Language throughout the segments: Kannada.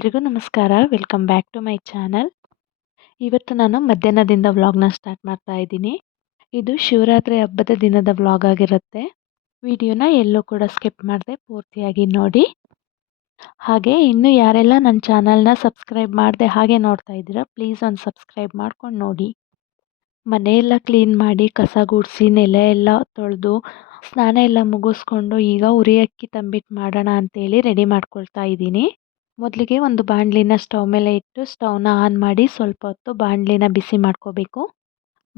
ಎಲ್ರಿಗೂ ನಮಸ್ಕಾರ. Welcome back to my channel. ಇವತ್ತು ನಾನು ಮಧ್ಯಾಹ್ನದಿಂದ ವ್ಲಾಗ್ನ ಸ್ಟಾರ್ಟ್ ಮಾಡ್ತಾ ಇದ್ದೀನಿ. ಇದು ಶಿವರಾತ್ರಿ ಹಬ್ಬದ ದಿನದ ವ್ಲಾಗ್ ಆಗಿರುತ್ತೆ. ವಿಡಿಯೋನ ಎಲ್ಲೂ ಕೂಡ ಸ್ಕಿಪ್ ಮಾಡದೆ ಪೂರ್ತಿಯಾಗಿ ನೋಡಿ. ಹಾಗೆ ಇನ್ನೂ ಯಾರೆಲ್ಲ ನನ್ನ ಚಾನಲ್ನ ಸಬ್ಸ್ಕ್ರೈಬ್ ಮಾಡದೆ ಹಾಗೆ ನೋಡ್ತಾ ಇದ್ದೀರಾ, ಪ್ಲೀಸ್ ಒಂದು ಸಬ್ಸ್ಕ್ರೈಬ್ ಮಾಡ್ಕೊಂಡು ನೋಡಿ. ಮನೆಯೆಲ್ಲ ಕ್ಲೀನ್ ಮಾಡಿ, ಕಸ ಗುಡಿಸಿ, ನೆಲ ಎಲ್ಲ ತೊಳೆದು, ಸ್ನಾನ ಎಲ್ಲ ಮುಗಿಸ್ಕೊಂಡು ಈಗ ಉರಿ ಅಕ್ಕಿ ತಂಬಿಟ್ಟು ಮಾಡೋಣ ಅಂತೇಳಿ ರೆಡಿ ಮಾಡ್ಕೊಳ್ತಾ ಇದ್ದೀನಿ. ಮೊದಲಿಗೆ ಒಂದು ಬಾಣಲಿನ ಸ್ಟವ್ ಮೇಲೆ ಇಟ್ಟು ಸ್ಟವ್ನ ಆನ್ ಮಾಡಿ ಸ್ವಲ್ಪ ಹೊತ್ತು ಬಾಣಲಿನ ಬಿಸಿ ಮಾಡ್ಕೋಬೇಕು.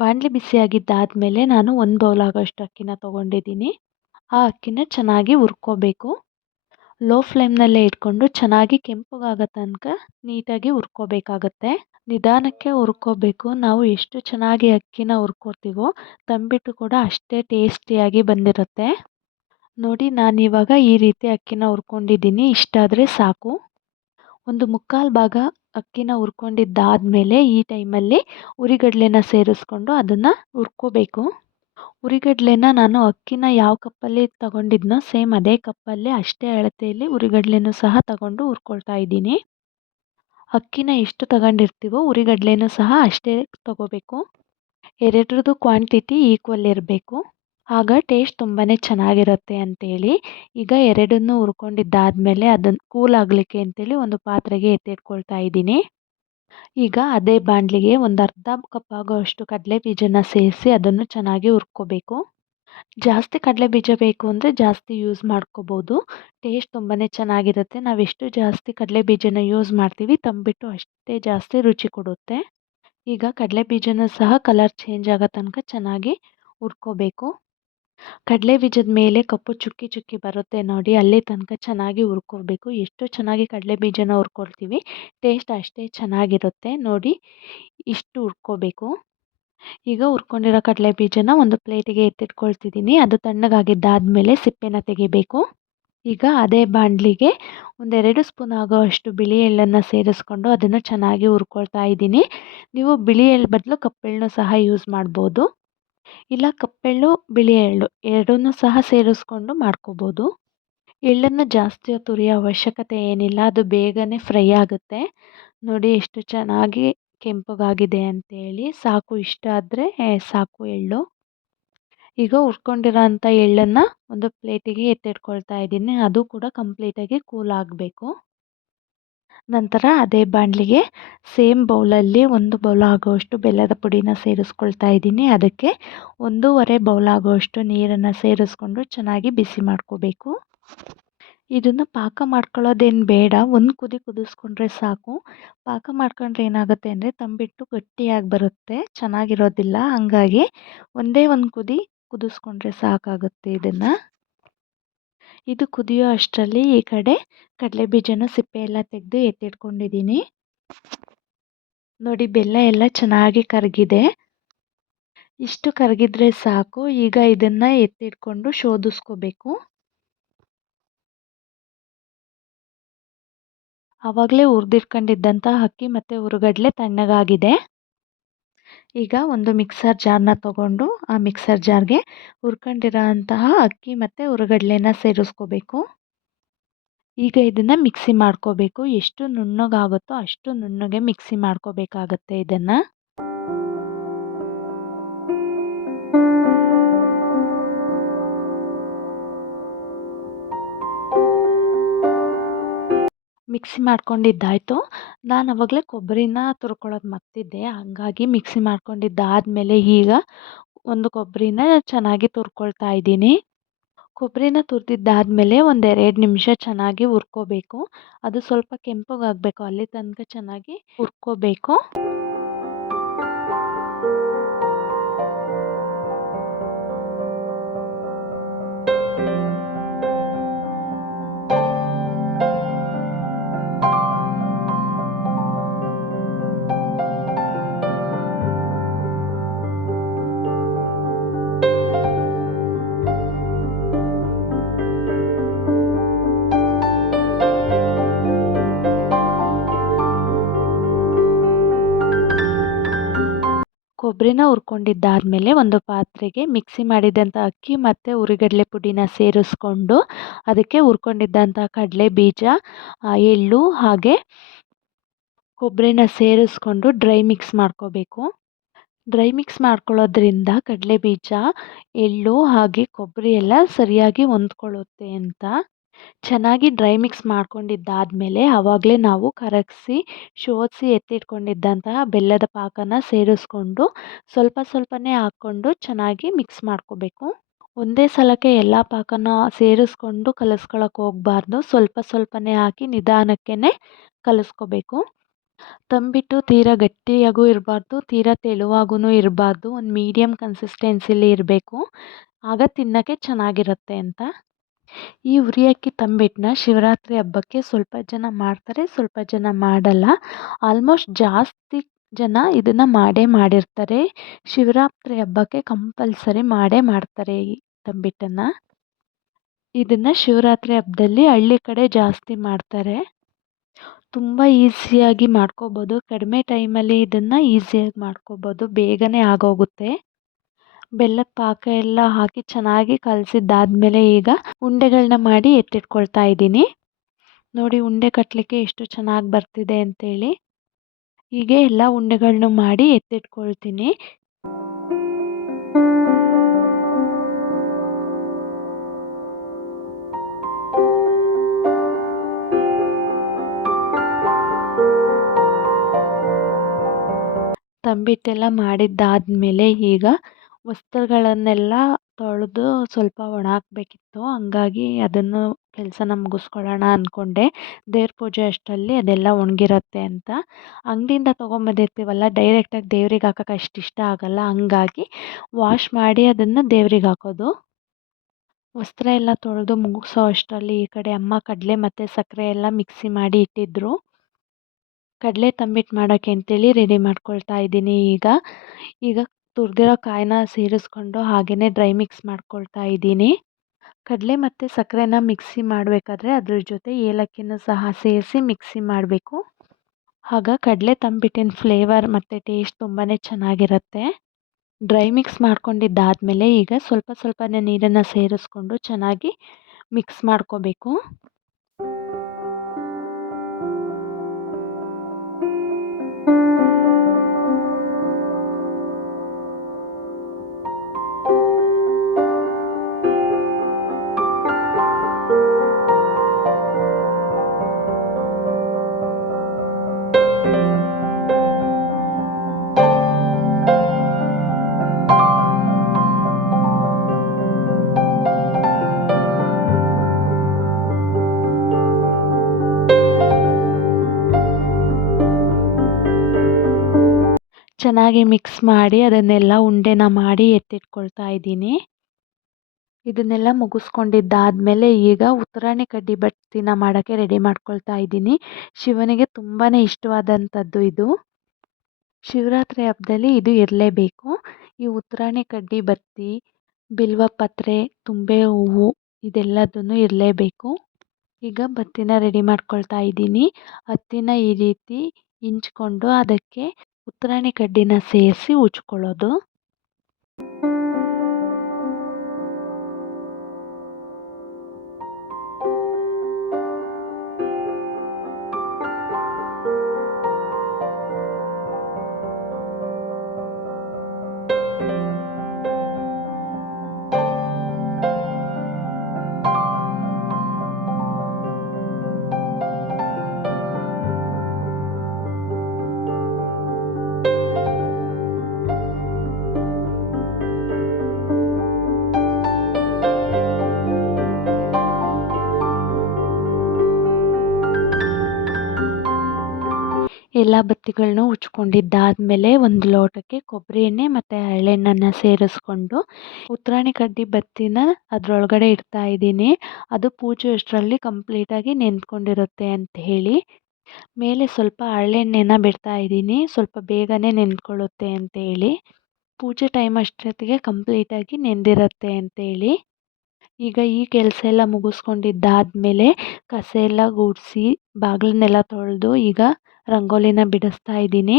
ಬಾಣಲಿ ಬಿಸಿಯಾಗಿದ್ದಾದಮೇಲೆ ನಾನು 1 ಬೌಲ್ ಆಗೋಷ್ಟು ಅಕ್ಕಿನ ತೊಗೊಂಡಿದ್ದೀನಿ. ಆ ಅಕ್ಕಿನ ಚೆನ್ನಾಗಿ ಹುರ್ಕೋಬೇಕು. ಲೋ ಫ್ಲೇಮ್ನಲ್ಲೇ ಇಟ್ಕೊಂಡು ಚೆನ್ನಾಗಿ ಕೆಂಪಗಾಗೋ ತನಕ ನೀಟಾಗಿ ಹುರ್ಕೋಬೇಕಾಗತ್ತೆ. ನಿಧಾನಕ್ಕೆ ಹುರ್ಕೋಬೇಕು. ನಾವು ಎಷ್ಟು ಚೆನ್ನಾಗಿ ಅಕ್ಕಿನ ಹುರ್ಕೋತೀವೋ ತಂಬಿಟ್ಟು ಕೂಡ ಅಷ್ಟೇ ಟೇಸ್ಟಿಯಾಗಿ ಬಂದಿರುತ್ತೆ. ನೋಡಿ, ನಾನಿವಾಗ ಈ ರೀತಿ ಅಕ್ಕಿನ ಹುರ್ಕೊಂಡಿದ್ದೀನಿ. ಇಷ್ಟಾದರೆ ಸಾಕು. 1/4 ಭಾಗ ಅಕ್ಕಿನ ಹುರ್ಕೊಂಡಿದ್ದಾದಮೇಲೆ ಈ ಟೈಮಲ್ಲಿ ಹುರಿಗಡಲೆನ ಸೇರಿಸ್ಕೊಂಡು ಅದನ್ನು ಹುರ್ಕೋಬೇಕು. ಹುರಿಗಡಲೆನ ನಾನು ಅಕ್ಕಿನ ಯಾವ ಕಪ್ಪಲ್ಲಿ ತಗೊಂಡಿದ್ನೋ ಸೇಮ್ ಅದೇ ಕಪ್ಪಲ್ಲಿ ಅಷ್ಟೇ ಅಳತೆಯಲ್ಲಿ ಹುರಿಗಡಲೆನೂ ಸಹ ತಗೊಂಡು ಹುರ್ಕೊಳ್ತಾ ಇದ್ದೀನಿ. ಅಕ್ಕಿನ ಎಷ್ಟು ತಗೊಂಡಿರ್ತೀವೋ ಹುರಿಗಡಲೆನೂ ಸಹ ಅಷ್ಟೇ ತಗೋಬೇಕು. ಎರಡರದ್ದು ಕ್ವಾಂಟಿಟಿ ಈಕ್ವಲ್ ಇರಬೇಕು. ಆಗ ಟೇಸ್ಟ್ ತುಂಬಾ ಚೆನ್ನಾಗಿರುತ್ತೆ ಅಂತೇಳಿ ಈಗ ಎರಡನ್ನೂ ಹುರ್ಕೊಂಡಿದ್ದಾದಮೇಲೆ ಅದನ್ನು ಕೂಲ್ ಆಗಲಿಕ್ಕೆ ಅಂತೇಳಿ ಒಂದು ಪಾತ್ರೆಗೆ ಎತ್ತಿಟ್ಕೊಳ್ತಾ ಇದ್ದೀನಿ. ಈಗ ಅದೇ ಬಾಣಲಿಗೆ ಒಂದು ಅರ್ಧ ಕಪ್ ಆಗೋಷ್ಟು ಕಡಲೆ ಬೀಜನ ಸೇರಿಸಿ ಅದನ್ನು ಚೆನ್ನಾಗಿ ಹುರ್ಕೋಬೇಕು. ಜಾಸ್ತಿ ಕಡಲೆ ಬೀಜ ಬೇಕು ಅಂದರೆ ಜಾಸ್ತಿ ಯೂಸ್ ಮಾಡ್ಕೋಬೋದು. ಟೇಸ್ಟ್ ತುಂಬಾ ಚೆನ್ನಾಗಿರುತ್ತೆ. ನಾವೆಷ್ಟು ಜಾಸ್ತಿ ಕಡಲೆ ಬೀಜನ ಯೂಸ್ ಮಾಡ್ತೀವಿ ತಂಬಿಟ್ಟು ಅಷ್ಟೇ ಜಾಸ್ತಿ ರುಚಿ ಕೊಡುತ್ತೆ. ಈಗ ಕಡಲೆ ಬೀಜನೂ ಸಹ ಕಲರ್ ಚೇಂಜ್ ಆಗೋ ತನಕ ಚೆನ್ನಾಗಿ ಹುರ್ಕೋಬೇಕು. ಕಡಲೆ ಬೀಜದ ಮೇಲೆ ಕಪ್ಪು ಚುಕ್ಕಿ ಚುಕ್ಕಿ ಬರುತ್ತೆ ನೋಡಿ, ಅಲ್ಲಿ ತನಕ ಚೆನ್ನಾಗಿ ಹುರ್ಕೋಬೇಕು. ಎಷ್ಟು ಚೆನ್ನಾಗಿ ಕಡಲೆ ಬೀಜನ ಹುರ್ಕೊಳ್ತೀವಿ ಟೇಸ್ಟ್ ಅಷ್ಟೇ ಚೆನ್ನಾಗಿರುತ್ತೆ. ನೋಡಿ, ಇಷ್ಟು ಹುರ್ಕೋಬೇಕು. ಈಗ ಹುರ್ಕೊಂಡಿರೋ ಕಡಲೆ ಬೀಜನ ಒಂದು ಪ್ಲೇಟಿಗೆ ಎತ್ತಿಟ್ಕೊಳ್ತಿದ್ದೀನಿ. ಅದು ತಣ್ಣಗಾಗಿದ್ದಾದಮೇಲೆ ಸಿಪ್ಪೆನ ತೆಗಿಬೇಕು. ಈಗ ಅದೇ ಬಾಣಲಿಗೆ 1-2 ಸ್ಪೂನ್ ಆಗೋಷ್ಟು ಬಿಳಿ ಎಳ್ಳನ್ನು ಸೇರಿಸ್ಕೊಂಡು ಅದನ್ನು ಚೆನ್ನಾಗಿ ಹುರ್ಕೊಳ್ತಾ ಇದ್ದೀನಿ. ನೀವು ಬಿಳಿ ಎಳ್ಳು ಬದಲು ಕಪ್ಪೆಳ್ಳನ್ನು ಸಹ ಯೂಸ್ ಮಾಡ್ಬೋದು. ಇಲ್ಲ ಕಪ್ಪೆಳ್ಳು ಬಿಳಿ ಎಳ್ಳು ಎರಡನ್ನೂ ಸಹ ಸೇರಿಸ್ಕೊಂಡು ಮಾಡ್ಕೋಬೋದು. ಎಳ್ಳನ್ನು ಜಾಸ್ತಿ ಹೊತ್ತು ಹುರಿಯೋ ಅವಶ್ಯಕತೆ ಏನಿಲ್ಲ, ಅದು ಬೇಗನೆ ಫ್ರೈ ಆಗುತ್ತೆ. ನೋಡಿ ಎಷ್ಟು ಚೆನ್ನಾಗಿ ಕೆಂಪಗಾಗಿದೆ ಅಂತೇಳಿ. ಸಾಕು, ಇಷ್ಟ ಆದರೆ ಸಾಕು ಎಳ್ಳು. ಈಗ ಹುರ್ಕೊಂಡಿರೋ ಅಂಥ ಎಳ್ಳನ್ನು ಒಂದು ಪ್ಲೇಟಿಗೆ ಎತ್ತಿಟ್ಕೊಳ್ತಾ ಇದ್ದೀನಿ. ಅದು ಕೂಡ ಕಂಪ್ಲೀಟಾಗಿ ಕೂಲ್ ಆಗಬೇಕು. ನಂತರ ಅದೇ ಬಾಣಲಿಗೆ ಸೇಮ್ ಬೌಲಲ್ಲಿ 1 ಬೌಲ್ ಆಗೋಷ್ಟು ಬೆಲ್ಲದ ಪುಡಿನ ಸೇರಿಸ್ಕೊಳ್ತಾ ಇದ್ದೀನಿ. ಅದಕ್ಕೆ 1.5 ಬೌಲ್ ಆಗೋಷ್ಟು ನೀರನ್ನು ಸೇರಿಸ್ಕೊಂಡು ಚೆನ್ನಾಗಿ ಬಿಸಿ ಮಾಡ್ಕೋಬೇಕು. ಇದನ್ನು ಪಾಕ ಮಾಡ್ಕೊಳ್ಳೋದೇನು ಬೇಡ, ಒಂದು ಕುದಿ ಕುದಿಸ್ಕೊಂಡ್ರೆ ಸಾಕು. ಪಾಕ ಮಾಡ್ಕೊಂಡ್ರೆ ಏನಾಗುತ್ತೆ ಅಂದರೆ ತಂಬಿಟ್ಟು ಗಟ್ಟಿಯಾಗಿ ಬರುತ್ತೆ, ಚೆನ್ನಾಗಿರೋದಿಲ್ಲ. ಹಾಗಾಗಿ ಒಂದೇ ಒಂದು ಕುದಿ ಕುದಿಸ್ಕೊಂಡ್ರೆ ಸಾಕಾಗುತ್ತೆ ಇದನ್ನು. ಇದು ಕುದಿಯೋ ಅಷ್ಟರಲ್ಲಿ ಈ ಕಡೆ ಕಡಲೆ ಬೀಜನ ಸಿಪ್ಪೆ ಎಲ್ಲ ತೆಗೆದು ಎತ್ತಿಟ್ಕೊಂಡಿದ್ದೀನಿ. ನೋಡಿ, ಬೆಲ್ಲ ಎಲ್ಲ ಚೆನ್ನಾಗಿ ಕರಗಿದೆ. ಇಷ್ಟು ಕರಗಿದ್ರೆ ಸಾಕು. ಈಗ ಇದನ್ನು ಎತ್ತಿಟ್ಕೊಂಡು ಶೋಧಿಸ್ಕೋಬೇಕು. ಆವಾಗಲೇ ಹುರಿದಿಟ್ಕೊಂಡಿದ್ದಂಥ ಅಕ್ಕಿ ಮತ್ತು ಹುರಿಗಡಲೆ ತಣ್ಣಗಾಗಿದೆ. ಈಗ ಒಂದು ಮಿಕ್ಸರ್ ಜಾರ್ನ ತಗೊಂಡು ಆ ಮಿಕ್ಸರ್ ಜಾರ್ಗೆ ಹುರ್ಕೊಂಡಿರೋ ಅಂತಹ ಅಕ್ಕಿ ಮತ್ತು ಹುರಿಗಡಲೆನ ಸೇರಿಸ್ಕೋಬೇಕು. ಈಗ ಇದನ್ನು ಮಿಕ್ಸಿ ಮಾಡ್ಕೋಬೇಕು. ಎಷ್ಟು ನುಣ್ಣಗಾಗುತ್ತೋ ಅಷ್ಟು ನುಣ್ಣಗೆ ಮಿಕ್ಸಿ ಮಾಡ್ಕೋಬೇಕಾಗತ್ತೆ ಇದನ್ನು. ಮಿಕ್ಸಿ ಮಾಡ್ಕೊಂಡಿದ್ದಾಯಿತು. ನಾನು ಆವಾಗಲೇ ಕೊಬ್ಬರಿನ ತುರ್ಕೊಳ್ಳೋದು ಮರ್ತಿದ್ದೆ. ಹಾಗಾಗಿ ಮಿಕ್ಸಿ ಮಾಡ್ಕೊಂಡಿದ್ದಾದಮೇಲೆ ಈಗ ಒಂದು ಕೊಬ್ಬರಿನ ಚೆನ್ನಾಗಿ ತುರ್ಕೊಳ್ತಾ ಇದ್ದೀನಿ. ಕೊಬ್ಬರಿನ ತುರಿದಿದ್ದಾದಮೇಲೆ 1-2 ನಿಮಿಷ ಚೆನ್ನಾಗಿ ಹುರ್ಕೋಬೇಕು. ಅದು ಸ್ವಲ್ಪ ಕೆಂಪಗಾಗಬೇಕು, ಅಲ್ಲಿ ತನಕ ಚೆನ್ನಾಗಿ ಹುರ್ಕೋಬೇಕು. ಕೊಬ್ಬರಿನ ಹುರ್ಕೊಂಡಿದ್ದಾದಮೇಲೆ ಒಂದು ಪಾತ್ರೆಗೆ ಮಿಕ್ಸಿ ಮಾಡಿದಂಥ ಅಕ್ಕಿ ಮತ್ತು ಹುರಿಗಡಲೆ ಪುಡಿನ ಸೇರಿಸ್ಕೊಂಡು ಅದಕ್ಕೆ ಹುರ್ಕೊಂಡಿದ್ದಂಥ ಕಡಲೆ ಬೀಜ, ಎಳ್ಳು ಹಾಗೆ ಕೊಬ್ಬರಿನ ಸೇರಿಸ್ಕೊಂಡು ಡ್ರೈ ಮಿಕ್ಸ್ ಮಾಡ್ಕೋಬೇಕು. ಡ್ರೈ ಮಿಕ್ಸ್ ಮಾಡ್ಕೊಳ್ಳೋದ್ರಿಂದ ಕಡಲೆ ಬೀಜ, ಎಳ್ಳು ಹಾಗೆ ಕೊಬ್ಬರಿ ಎಲ್ಲ ಸರಿಯಾಗಿ ಹೊಂದ್ಕೊಳ್ಳುತ್ತೆ ಅಂತ. ಚೆನ್ನಾಗಿ ಡ್ರೈ ಮಿಕ್ಸ್ ಮಾಡ್ಕೊಂಡಿದ್ದಾದಮೇಲೆ ಆವಾಗಲೇ ನಾವು ಕರಗಿಸಿ ಶೋಧಿಸಿ ಎತ್ತಿಟ್ಕೊಂಡಿದ್ದಂತಹ ಬೆಲ್ಲದ ಪಾಕನ ಸೇರಿಸ್ಕೊಂಡು ಸ್ವಲ್ಪ ಸ್ವಲ್ಪನೇ ಹಾಕ್ಕೊಂಡು ಚೆನ್ನಾಗಿ ಮಿಕ್ಸ್ ಮಾಡ್ಕೋಬೇಕು. ಒಂದೇ ಸಲಕ್ಕೆ ಎಲ್ಲ ಪಾಕನ ಸೇರಿಸ್ಕೊಂಡು ಕಲಿಸ್ಕೊಳಕ್ಕೆ ಹೋಗಬಾರ್ದು. ಸ್ವಲ್ಪ ಸ್ವಲ್ಪನೇ ಹಾಕಿ ನಿಧಾನಕ್ಕೇ ಕಲಿಸ್ಕೋಬೇಕು. ತಂಬಿಟ್ಟು ತೀರಾ ಗಟ್ಟಿಯಾಗೂ ಇರಬಾರ್ದು, ತೀರಾ ತೆಳುವಾಗೂ ಇರಬಾರ್ದು. ಒಂದು ಮೀಡಿಯಮ್ ಕನ್ಸಿಸ್ಟೆನ್ಸಿಲಿ ಇರಬೇಕು. ಆಗ ತಿನ್ನೋಕ್ಕೆ ಚೆನ್ನಾಗಿರುತ್ತೆ ಅಂತ. ಈ ಉರಿ ಅಕ್ಕಿ ತಂಬಿಟ್ಟನ್ನ ಶಿವರಾತ್ರಿ ಹಬ್ಬಕ್ಕೆ ಸ್ವಲ್ಪ ಜನ ಮಾಡ್ತಾರೆ, ಸ್ವಲ್ಪ ಜನ ಮಾಡಲ್ಲ. ಆಲ್ಮೋಸ್ಟ್ ಜಾಸ್ತಿ ಜನ ಇದನ್ನು ಮಾಡೇ ಮಾಡಿರ್ತಾರೆ. ಶಿವರಾತ್ರಿ ಹಬ್ಬಕ್ಕೆ ಕಂಪಲ್ಸರಿ ಮಾಡೇ ಮಾಡ್ತಾರೆ ಈ ತಂಬಿಟ್ಟನ್ನು. ಇದನ್ನು ಶಿವರಾತ್ರಿ ಹಬ್ಬದಲ್ಲಿ ಹಳ್ಳಿ ಕಡೆ ಜಾಸ್ತಿ ಮಾಡ್ತಾರೆ. ತುಂಬ ಈಸಿಯಾಗಿ ಮಾಡ್ಕೋಬೋದು. ಕಡಿಮೆ ಟೈಮಲ್ಲಿ ಇದನ್ನು ಈಸಿಯಾಗಿ ಮಾಡ್ಕೋಬೋದು, ಬೇಗನೆ ಆಗೋಗುತ್ತೆ. ಬೆಲ್ಲದ ಪಾಕ ಎಲ್ಲ ಹಾಕಿ ಚೆನ್ನಾಗಿ ಕಲಸಿದ್ದಾದ್ಮೇಲೆ ಈಗ ಉಂಡೆಗಳನ್ನ ಮಾಡಿ ಎತ್ತಿಟ್ಕೊಳ್ತಾ ಇದ್ದೀನಿ. ನೋಡಿ ಉಂಡೆ ಕಟ್ಟಲಿಕ್ಕೆ ಎಷ್ಟು ಚೆನ್ನಾಗಿ ಬರ್ತಿದೆ ಅಂತೇಳಿ. ಹೀಗೆ ಎಲ್ಲ ಉಂಡೆಗಳನ್ನೂ ಮಾಡಿ ಎತ್ತಿಟ್ಕೊಳ್ತೀನಿ. ತಂಬಿಟ್ಟೆಲ್ಲ ಮಾಡಿದ್ದಾದಮೇಲೆ ಈಗ ವಸ್ತ್ರಗಳನ್ನೆಲ್ಲ ತೊಳೆದು ಸ್ವಲ್ಪ ಒಣ ಹಾಕಬೇಕಿತ್ತು. ಹಂಗಾಗಿ ಅದನ್ನು ಕೆಲಸನ ಮುಗಿಸ್ಕೊಳ್ಳೋಣ ಅಂದ್ಕೊಂಡೆ. ದೇವ್ರ ಪೂಜೆ ಅಷ್ಟರಲ್ಲಿ ಅದೆಲ್ಲ ಒಣಗಿರುತ್ತೆ ಅಂತ. ಅಂಗಡಿಯಿಂದ ತೊಗೊಂಬಂದಿರ್ತೀವಲ್ಲ, ಡೈರೆಕ್ಟಾಗಿ ದೇವ್ರಿಗೆ ಹಾಕೋಕೆ ಅಷ್ಟು ಇಷ್ಟ ಆಗಲ್ಲ. ಹಂಗಾಗಿ ವಾಶ್ ಮಾಡಿ ಅದನ್ನು ದೇವ್ರಿಗೆ ಹಾಕೋದು. ವಸ್ತ್ರ ಎಲ್ಲ ತೊಳೆದು ಮುಗಿಸೋ ಅಷ್ಟರಲ್ಲಿ ಈ ಕಡೆ ಅಮ್ಮ ಕಡಲೆ ಮತ್ತು ಸಕ್ಕರೆ ಎಲ್ಲ ಮಿಕ್ಸಿ ಮಾಡಿ ಇಟ್ಟಿದ್ದರು. ಕಡಲೆ ತಂಬಿಟ್ಟು ಮಾಡೋಕ್ಕೆ ಅಂತೇಳಿ ರೆಡಿ ಮಾಡ್ಕೊಳ್ತಾ ಇದ್ದೀನಿ ಈಗ ತುರಿದಿರೋ ಕಾಯಿನ ಸೇರಿಸ್ಕೊಂಡು ಹಾಗೆಯೇ ಡ್ರೈ ಮಿಕ್ಸ್ ಮಾಡ್ಕೊಳ್ತಾ ಇದ್ದೀನಿ. ಕಡಲೆ ಮತ್ತು ಸಕ್ಕರೆನ ಮಿಕ್ಸಿ ಮಾಡಬೇಕಾದ್ರೆ ಅದ್ರ ಜೊತೆ ಏಲಕ್ಕಿನೂ ಸಹ ಸೇರಿಸಿ ಮಿಕ್ಸಿ ಮಾಡಬೇಕು. ಆಗ ಕಡಲೆ ತಂಬಿಟ್ಟಿನ ಫ್ಲೇವರ್ ಮತ್ತು ಟೇಸ್ಟ್ ತುಂಬಾ ಚೆನ್ನಾಗಿರುತ್ತೆ. ಡ್ರೈ ಮಿಕ್ಸ್ ಮಾಡ್ಕೊಂಡಿದ್ದಾದಮೇಲೆ ಈಗ ಸ್ವಲ್ಪ ಸ್ವಲ್ಪನೇ ನೀರನ್ನು ಸೇರಿಸ್ಕೊಂಡು ಚೆನ್ನಾಗಿ ಮಿಕ್ಸ್ ಮಾಡ್ಕೋಬೇಕು. ಚೆನ್ನಾಗಿ ಮಿಕ್ಸ್ ಮಾಡಿ ಅದನ್ನೆಲ್ಲ ಉಂಡೆನ ಮಾಡಿ ಎತ್ತಿಟ್ಕೊಳ್ತಾ ಇದ್ದೀನಿ. ಇದನ್ನೆಲ್ಲ ಮುಗಿಸ್ಕೊಂಡಿದ್ದಾದಮೇಲೆ ಈಗ ಉತ್ತರಾಣಿ ಕಡ್ಡಿ ಬತ್ತಿನ ಮಾಡೋಕ್ಕೆ ರೆಡಿ ಮಾಡ್ಕೊಳ್ತಾ ಇದ್ದೀನಿ. ಶಿವನಿಗೆ ತುಂಬಾ ಇಷ್ಟವಾದಂಥದ್ದು ಇದು. ಶಿವರಾತ್ರಿ ಹಬ್ಬದಲ್ಲಿ ಇದು ಇರಲೇಬೇಕು. ಈ ಉತ್ತರಾಣಿ ಕಡ್ಡಿ ಬತ್ತಿ, ಬಿಲ್ವಪತ್ರೆ, ತುಂಬೆ ಹೂವು ಇದೆಲ್ಲದೂ ಇರಲೇಬೇಕು. ಈಗ ಬತ್ತಿನ ರೆಡಿ ಮಾಡ್ಕೊಳ್ತಾ ಇದ್ದೀನಿ. ಹತ್ತಿನ ಈ ರೀತಿ ಹಿಂಚ್ಕೊಂಡು ಅದಕ್ಕೆ ಉತ್ತರಾಣಿ ಕಡ್ಡಿನ ಸೇರಿಸಿ ಉಜ್ಕೊಳ್ಳೋದು. ಎಲ್ಲ ಬತ್ತಿಗಳನ್ನೂ ಉಜ್ಕೊಂಡಿದ್ದಾದಮೇಲೆ ಒಂದು ಲೋಟಕ್ಕೆ ಕೊಬ್ಬರಿ ಎಣ್ಣೆ ಮತ್ತು ಹರಳೆಣ್ಣೆನ ಸೇರಿಸ್ಕೊಂಡು ಉತ್ತರಾಣಿ ಕಡ್ಡಿ ಬತ್ತಿನ ಅದರೊಳಗಡೆ ಇಡ್ತಾ ಇದ್ದೀನಿ. ಅದು ಪೂಜೆ ಅಷ್ಟರಲ್ಲಿ ಕಂಪ್ಲೀಟಾಗಿ ನೆಂದ್ಕೊಂಡಿರುತ್ತೆ ಅಂತ ಹೇಳಿ. ಮೇಲೆ ಸ್ವಲ್ಪ ಹರಳೆಣ್ಣೆನ ಬಿಡ್ತಾ ಇದ್ದೀನಿ, ಸ್ವಲ್ಪ ಬೇಗನೆ ನೆಂದ್ಕೊಳ್ಳುತ್ತೆ ಅಂತೇಳಿ. ಪೂಜೆ ಟೈಮ್ ಅಷ್ಟೊತ್ತಿಗೆ ಕಂಪ್ಲೀಟಾಗಿ ನೆಂದಿರುತ್ತೆ ಅಂತೇಳಿ. ಈಗ ಈ ಕೆಲಸ ಎಲ್ಲ ಮುಗಿಸ್ಕೊಂಡಿದ್ದಾದಮೇಲೆ ಕಸ ಎಲ್ಲ ಗುಡಿಸಿ ಬಾಗಿಲನ್ನೆಲ್ಲ ತೊಳೆದು ಈಗ ರಂಗೋಲಿನ ಬಿಡಿಸ್ತಾ ಇದ್ದೀನಿ.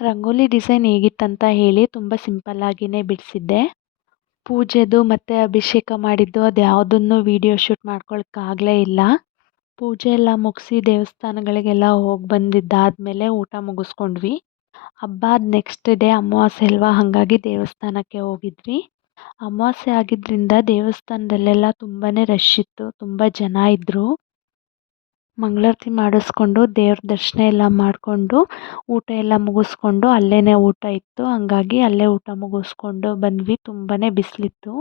ರಂಗೋಲಿ ಡಿಸೈನ್ ಹೇಗಿತ್ತಂತ ಹೇಳಿ ತುಂಬ ಸಿಂಪಲ್ಲಾಗಿಯೇ ಬಿಡಿಸಿದ್ದೆ. ಪೂಜೆದು ಮತ್ತು ಅಭಿಷೇಕ ಮಾಡಿದ್ದು ಅದು ಯಾವುದನ್ನು ವೀಡಿಯೋ ಶೂಟ್ ಮಾಡ್ಕೊಳಕ್ಕಾಗಲೇ ಇಲ್ಲ. ಪೂಜೆ ಎಲ್ಲ ಮುಗಿಸಿ ದೇವಸ್ಥಾನಗಳಿಗೆಲ್ಲ ಹೋಗಿ ಬಂದಿದ್ದಾದಮೇಲೆ ಊಟ ಮುಗಿಸ್ಕೊಂಡ್ವಿ. ಹಬ್ಬ ಆದ ನೆಕ್ಸ್ಟ್ ಡೇ ಅಮಾವಾಸ್ಯೆ ಅಲ್ವಾ, ಹಾಗಾಗಿ ದೇವಸ್ಥಾನಕ್ಕೆ ಹೋಗಿದ್ವಿ. ಅಮಾವಾಸ್ಯೆ ಆಗಿದ್ದರಿಂದ ದೇವಸ್ಥಾನದಲ್ಲೆಲ್ಲ ತುಂಬಾ ರಶ್ ಇತ್ತು, ತುಂಬ ಜನ ಇದ್ದರು. ಮಂಗಳಾರತಿ ಮಾಡಿಸ್ಕೊಂಡು ದೇವ್ರ ದರ್ಶನ ಎಲ್ಲ ಮಾಡಿಕೊಂಡು ಊಟ ಎಲ್ಲ ಮುಗಿಸ್ಕೊಂಡು ಅಲ್ಲೇ ಊಟ ಇತ್ತು, ಹಂಗಾಗಿ ಅಲ್ಲೇ ಊಟ ಮುಗಿಸ್ಕೊಂಡು ಬಂದ್ವಿ. ತುಂಬಾ ಬಿಸಿಲಿತ್ತು.